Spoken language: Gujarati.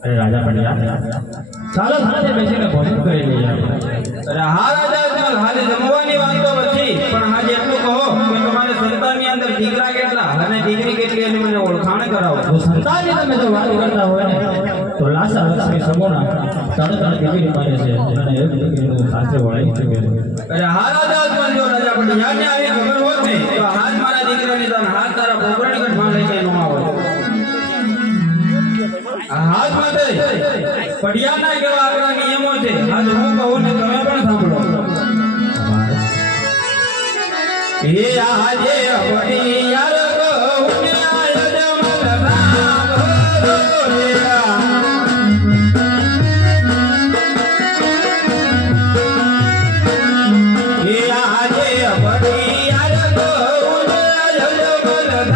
अरे राजा बढ़िया ચાલો સાથે બેસીને ભોજન કરી લઈએ અરે હા રાજા હાલે જમવાની વાત તો પછી પણ આજે એટલું કહો કે તમારે સંતાનની અંદર દીકરા કેટલા અને દીકરી કેટલી એની મને ઓળખાણ કરાવો. જો સંતાનની તમે જો વાત કરતા હોય ને તો લાસા લક્ષ્મી સમોના ત્રણ દીકરી મારે છે અને એક દીકરીનું સાથે વળાઈ છે. અરે હા રાજા જો રાજા પણ યાદ આવી ખબર હોત ને તો હાથ મારા દીકરાની દાન હાથ તારા પોકરણીગઢ માં લઈને નો આવે. હાથ માટે પડિયાના કેવા આપણા નિયમો છે. આજ હું કહું ને તમે પણ સાંભળો. એ આજે પડિયા